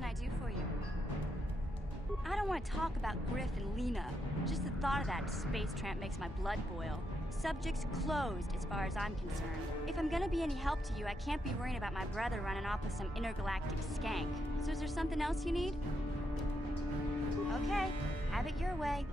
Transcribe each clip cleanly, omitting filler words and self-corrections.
can I do for you? I don't want to talk about Griff and Lena. Just the thought of that space tramp makes my blood boil. Subject's closed as far as I'm concerned. If I'm gonna be any help to you, I can't be worrying about my brother running off with some intergalactic skank. So is there something else you need? Okay, have it your way.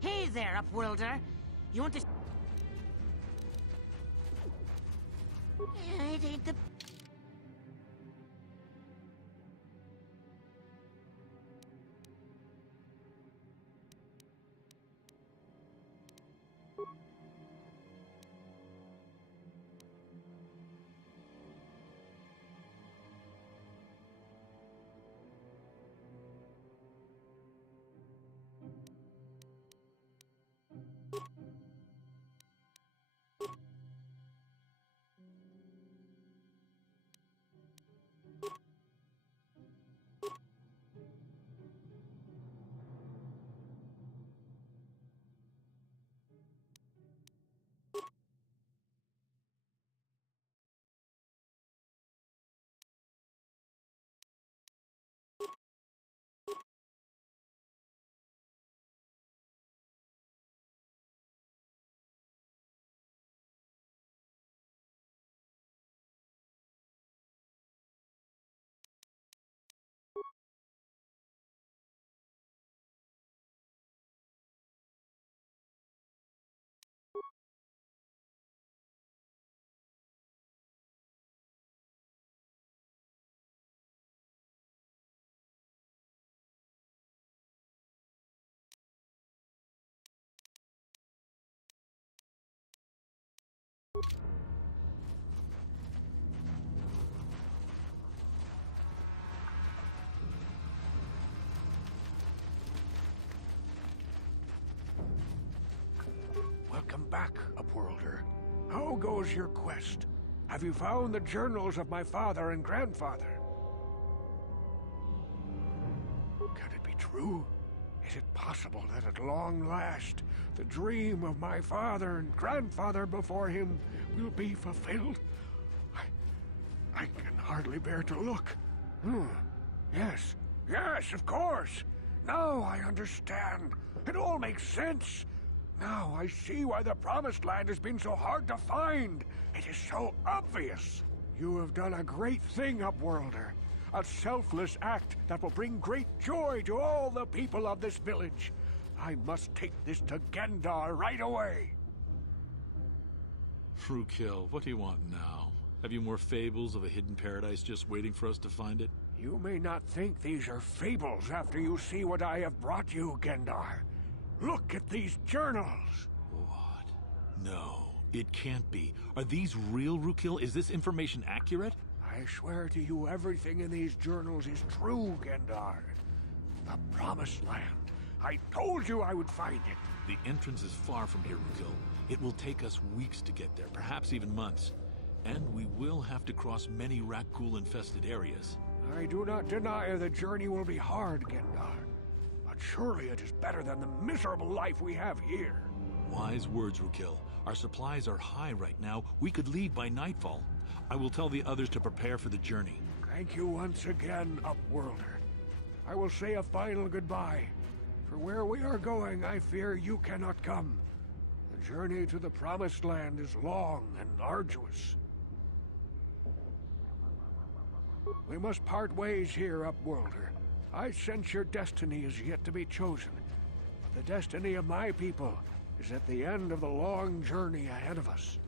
Hey there, Upworlder. You want to... It ain't the... Welcome back, Upworlder. How goes your quest? Have you found the journals of my father and grandfather? Can it be true? Is it possible that at long last, the dream of my father and grandfather before him will be fulfilled? I can hardly bear to look. Yes, of course. Now I understand. It all makes sense. Now I see why the Promised Land has been so hard to find. It is so obvious. You have done a great thing, Upworlder. A selfless act that will bring great joy to all the people of this village. I must take this to Gendar right away. Rukiel, what do you want now? Have you more fables of a hidden paradise just waiting for us to find it? You may not think these are fables after you see what I have brought you, Gendar. Look at these journals. What? No, it can't be. Are these real, Rukiel? Is this information accurate? I swear to you, everything in these journals is true, Gendar. The Promised Land. I told you I would find it. The entrance is far from here, Rukiel. It will take us weeks to get there, perhaps even months. And we will have to cross many Rakghoul-infested areas. I do not deny the journey will be hard, Gendar. But surely it is better than the miserable life we have here. Wise words, Rukiel. Our supplies are high right now. We could leave by nightfall. I will tell the others to prepare for the journey. Thank you once again, Upworlder. I will say a final goodbye. For where we are going, I fear you cannot come. The journey to the Promised Land is long and arduous. We must part ways here, Upworlder. I sense your destiny is yet to be chosen. But the destiny of my people is at the end of the long journey ahead of us.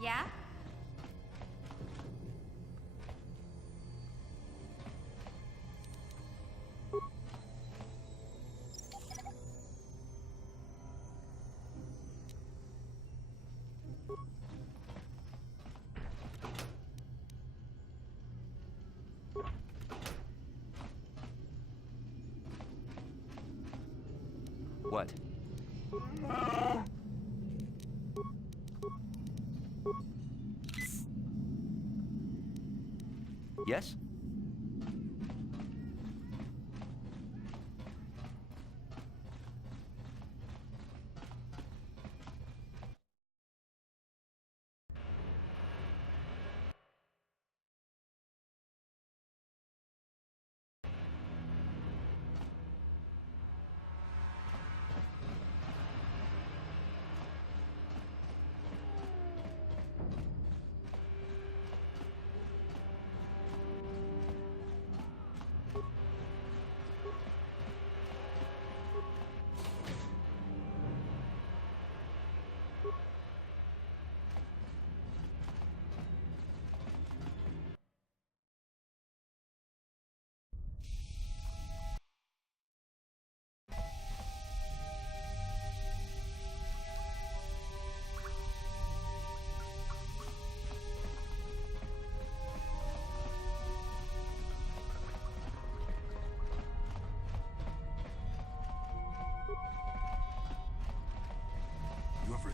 Yeah? What? Yes?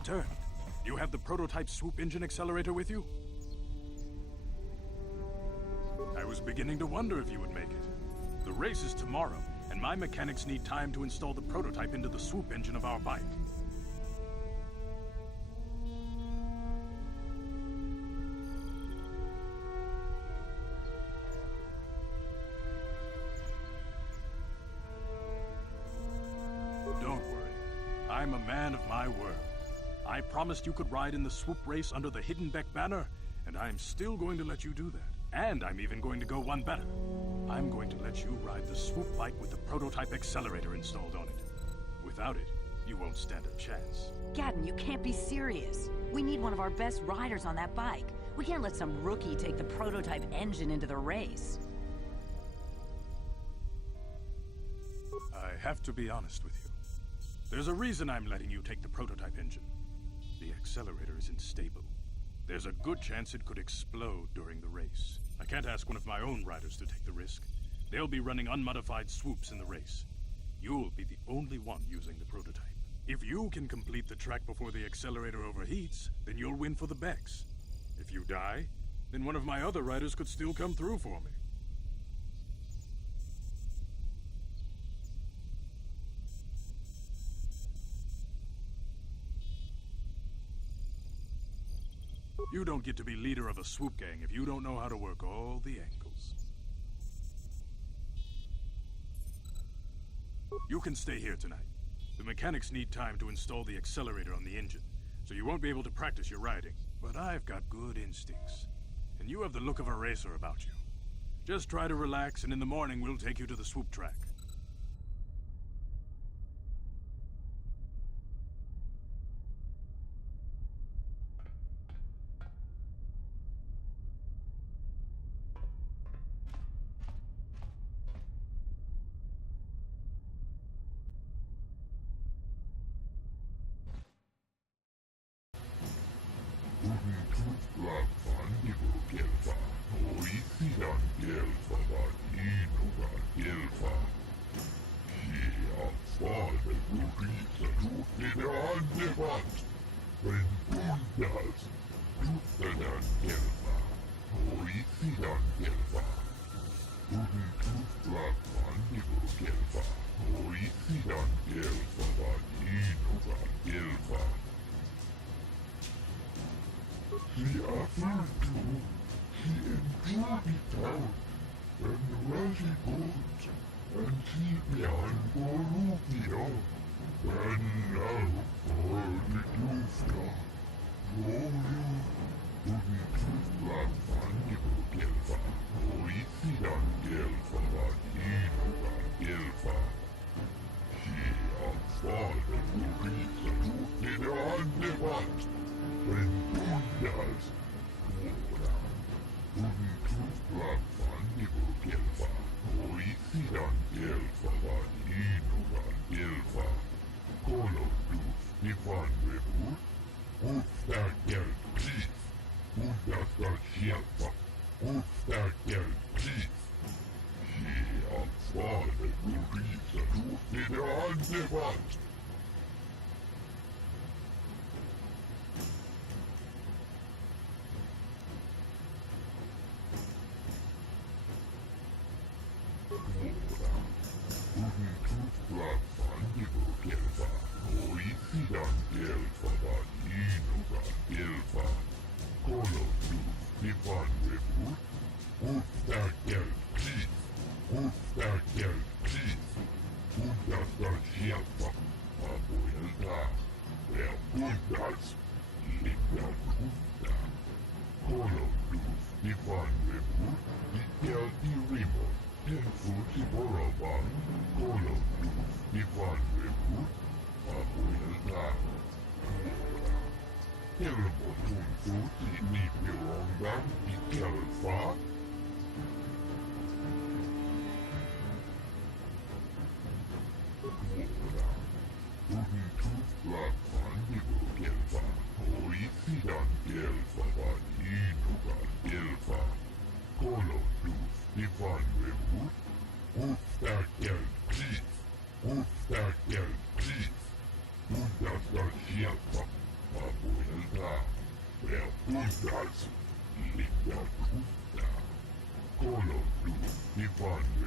returned. You have the prototype swoop engine accelerator with you? I was beginning to wonder if you would make it. The race is tomorrow, and my mechanics need time to install the prototype into the swoop engine of our bike. Don't worry. I'm a man of my word. I promised you could ride in the swoop race under the Hiddenbeck banner, and I'm still going to let you do that. And I'm even going to go one better. I'm going to let you ride the swoop bike with the prototype accelerator installed on it. Without it, you won't stand a chance. Gadden, you can't be serious. We need one of our best riders on that bike. We can't let some rookie take the prototype engine into the race. I have to be honest with you. There's a reason I'm letting you take the prototype engine. The accelerator is unstable. There's a good chance it could explode during the race. I can't ask one of my own riders to take the risk. They'll be running unmodified swoops in the race. You'll be the only one using the prototype. If you can complete the track before the accelerator overheats, then you'll win for the Becks. If you die, then one of my other riders could still come through for me. You don't get to be leader of a swoop gang if you don't know how to work all the angles. You can stay here tonight. The mechanics need time to install the accelerator on the engine, so you won't be able to practice your riding. But I've got good instincts, and you have the look of a racer about you. Just try to relax, and in the morning we'll take you to the swoop track.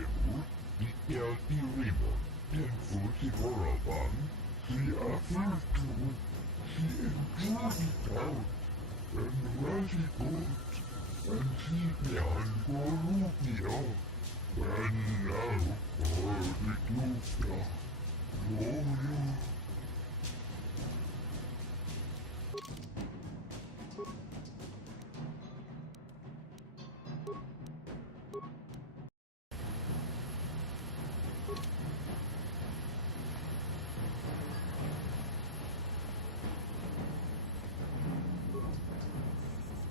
debut di Eltirimo den Futivorabang, he offered to, he enjoyed it out, and Ratty Goat, and he began Gorubio, and now for the Klufta, Gloria.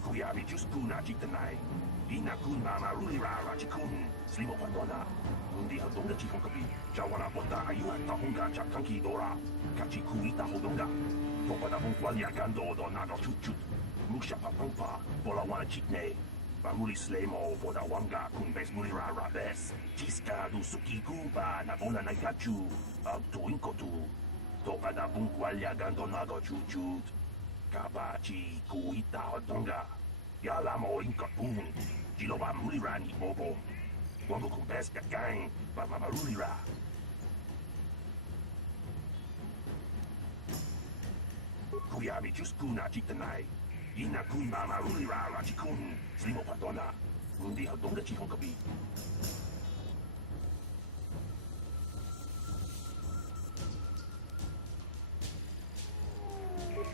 Kuyami Juskuna Jitanai, Ina Kun Mama Rulira Rachikun, Slimo Pandona, Undi Hadonga Chikonkabi, Jawana Bota Ayuan Tahunga Chakanki Dora, Kachikuita Hodonga, Topada Bunkwanya Gando Donado Chuchut, Musha Papampa, Bolawana Chitne, Bamuli Slemo, Boda Wanga, Kumbes Mulira Rabes, Chiska du Suki Kuba, Nabona Naikachu, Abtuinkotu, Topada Bunkwanya Gando Nago Chuchut, Kabachi Kuita Hodonga. Yalamo Inkapun, Giloba Mulirani Bobo, Wango Kumbes Gang, Bama Rulira. Kuyami Juskuna Chitanai, Ina Kun Mama Rulira Rachikun, Slimo Padona, Mundi Hadonga Chikonkabi.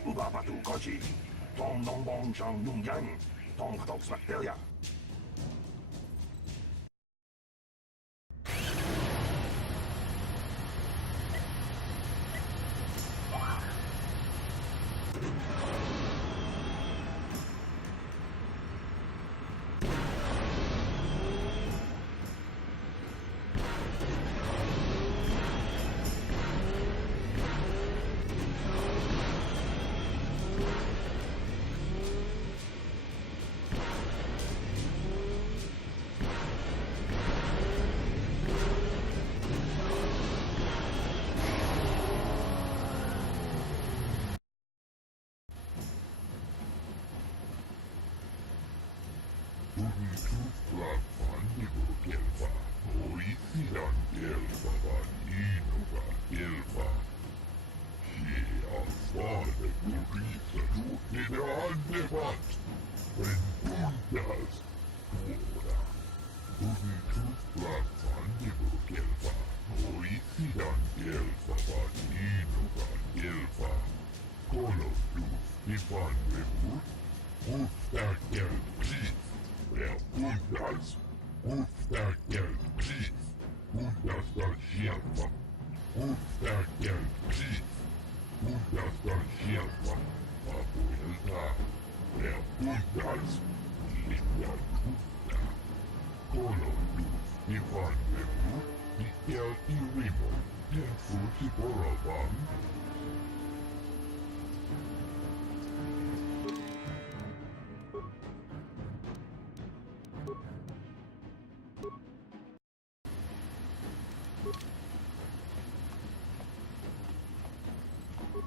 Ubabatu Kochi, Tong Nong Bong Chang Nung Yang. Tong Katok Smaktelia.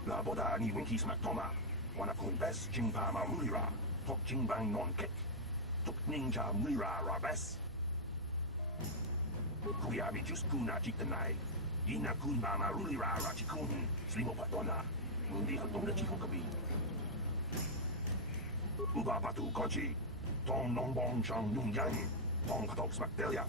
La boda ni winki smak toma, wana kumbes jingpa ma rulira, tok jingbang non kek, tok ninja mulira rabes. Kuyami juskuna jitanai, ina kun ma rulira rachikun, slimo padona, mundi hadonga chihokabi. Uba batu kochi, tong nong bong chang nung yang, tong katok smak delia.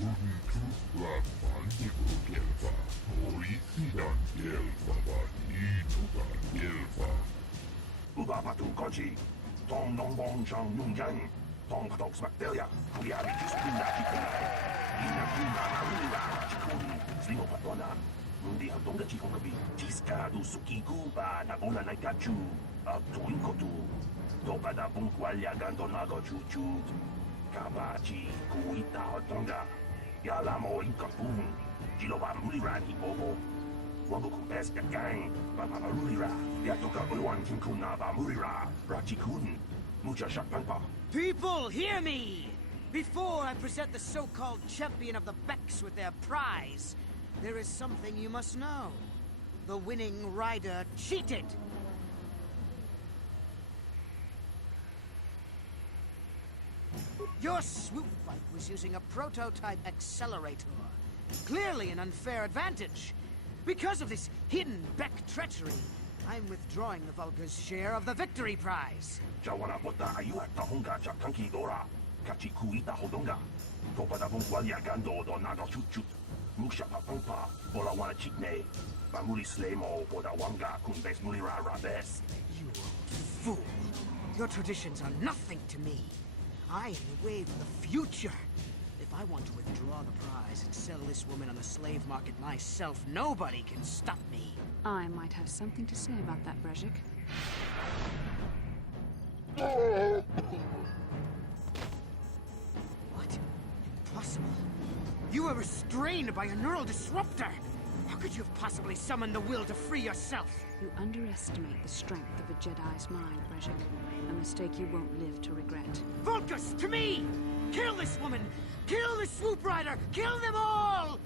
Unitusplaatman kelpa. Oisidan kelpa vaan iinukan kelpa. Ubapatu Koji, Tom Nongbong Chang Nung Yang, Tom Katok Smaktelia, Kuliari Kispina Kikanai, Ina Kuna Narura, Chikuni, Slimo Patona, Mundi Hatonga Chikokabi, Chiska du Sukiku, Ba Nabona Naikachu, Abtuin Kotu, Topa da Bunkwalya Gandonago Chuchu, Kabachi, Kuita Hatonga, Yalamo Inkapun, Jiloba Mulirani Bobo. Wango kumpes gang, Bamarulira, Yatoka Uwan Kinkuna Bamurira, Rachikun, Mucha Shakpanpa. People, hear me! Before I present the so-called champion of the Becks with their prize, there is something you must know. The winning rider cheated! Your swoop bike was using a prototype accelerator. Clearly an unfair advantage. Because of this hidden Beck treachery, I'm withdrawing the Vulgar's share of the victory prize. Jawana Bota Ayuata Honga Chakanki Dora, Kachikuita Hodonga, Topa da Bunkwalya Gando Donago Chuchut, Musha Papampa, Bolawana Chikne, Bamuli Slemo, Boda Wanga, Kumbes Mulira Rabes. You fool! Your traditions are nothing to me. I am the wave of the future. If I want to withdraw the prize and sell this woman on the slave market myself, nobody can stop me. I might have something to say about that, Brezhik. What? Impossible. You were restrained by a neural disruptor. How could you have possibly summoned the will to free yourself? You underestimate the strength of a Jedi's mind, Brezhik. A mistake you won't live to regret. Vulcus, to me! Kill this woman! Kill the swoop rider! Kill them all!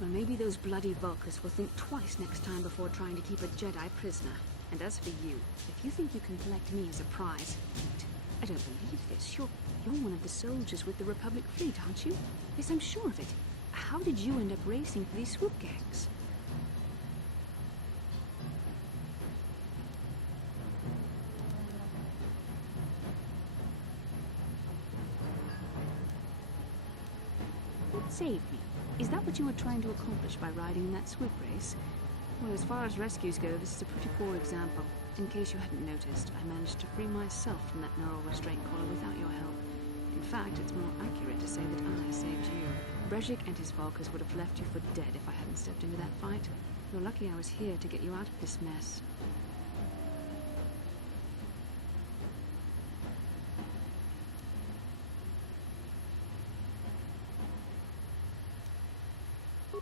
Well, maybe those bloody Vulkars will think twice next time before trying to keep a Jedi prisoner. And as for you, if you think you can collect me as a prize, wait, I don't believe this. You're one of the soldiers with the Republic fleet, aren't you? Yes, I'm sure of it. How did you end up racing for these swoop gangs? Save me. Is that what you were trying to accomplish by riding in that swoop race? Well, as far as rescues go, this is a pretty poor example. In case you hadn't noticed, I managed to free myself from that narrow restraint collar without your help. In fact, it's more accurate to say that I saved you. Brejik and his Vulkars would have left you for dead if I hadn't stepped into that fight. You're lucky I was here to get you out of this mess.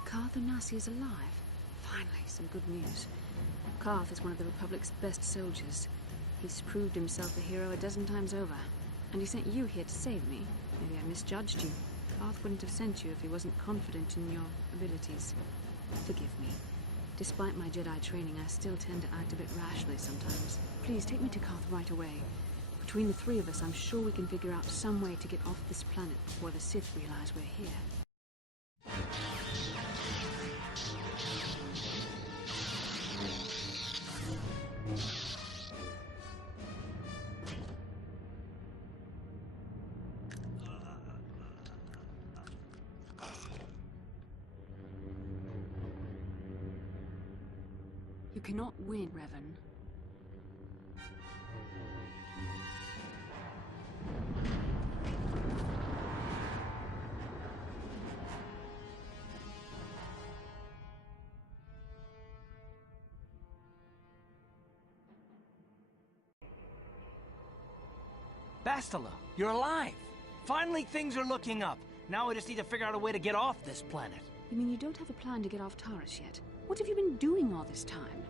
Karth Onasi is alive. Finally, some good news. Karth is one of the Republic's best soldiers. He's proved himself a hero a dozen times over. And he sent you here to save me. Maybe I misjudged you. Karth wouldn't have sent you if he wasn't confident in your abilities. Forgive me. Despite my Jedi training, I still tend to act a bit rashly sometimes. Please take me to Karth right away. Between the three of us, I'm sure we can figure out some way to get off this planet before the Sith realize we're here. You cannot win, Revan. Bastila, you're alive! Finally, things are looking up. Now we just need to figure out a way to get off this planet. You mean you don't have a plan to get off Taris yet? What have you been doing all this time?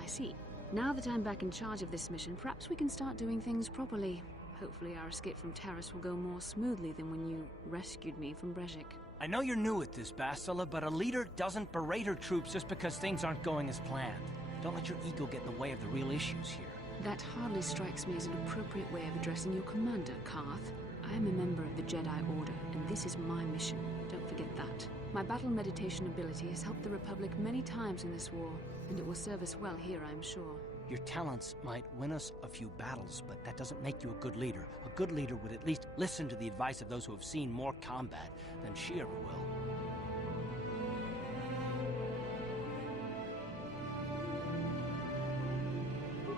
I see. Now that I'm back in charge of this mission, perhaps we can start doing things properly. Hopefully our escape from Taris will go more smoothly than when you rescued me from Brejik. I know you're new at this, Bastila, but a leader doesn't berate her troops just because things aren't going as planned. Don't let your ego get in the way of the real issues here. That hardly strikes me as an appropriate way of addressing your commander, Karth. I am a member of the Jedi Order, and this is my mission. Don't forget that. My battle meditation ability has helped the Republic many times in this war, and it will serve us well here, I'm sure. Your talents might win us a few battles, but that doesn't make you a good leader. A good leader would at least listen to the advice of those who have seen more combat than she ever will.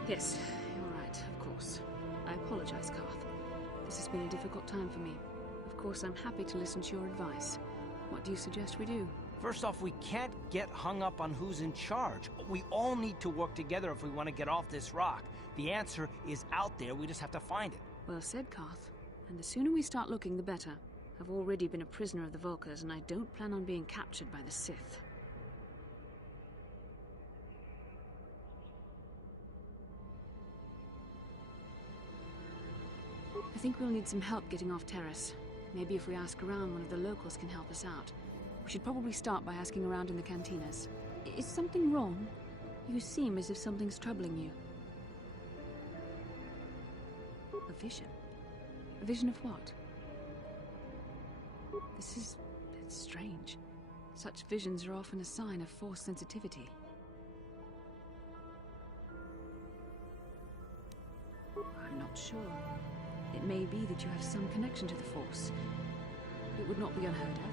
Yes, you're right, of course. I apologize, Karth. This has been a difficult time for me. Of course, I'm happy to listen to your advice. What do you suggest we do? First off, we can't get hung up on who's in charge. We all need to work together if we want to get off this rock. The answer is out there, we just have to find it. Well said, Karth. And the sooner we start looking, the better. I've already been a prisoner of the Vulkars, and I don't plan on being captured by the Sith. I think we'll need some help getting off Taris. Maybe if we ask around, one of the locals can help us out. We should probably start by asking around in the cantinas. Is something wrong? You seem as if something's troubling you. A vision? A vision of what? It's strange. Such visions are often a sign of Force sensitivity. I'm not sure. It may be that you have some connection to the Force. It would not be unheard of.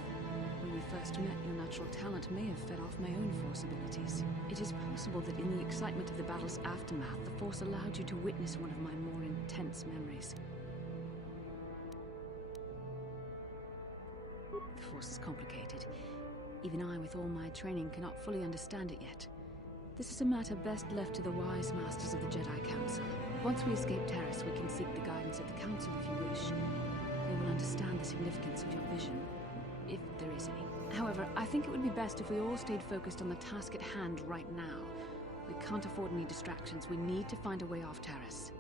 When we first met, your natural talent may have fed off my own Force abilities. It is possible that in the excitement of the battle's aftermath, the Force allowed you to witness one of my more intense memories. The Force is complicated. Even I, with all my training, cannot fully understand it yet. This is a matter best left to the wise masters of the Jedi Council. Once we escape Taris, we can seek the guidance of the Council if you wish. They will understand the significance of your vision, if there is any. However, I think it would be best if we all stayed focused on the task at hand right now. We can't afford any distractions. We need to find a way off Terrace.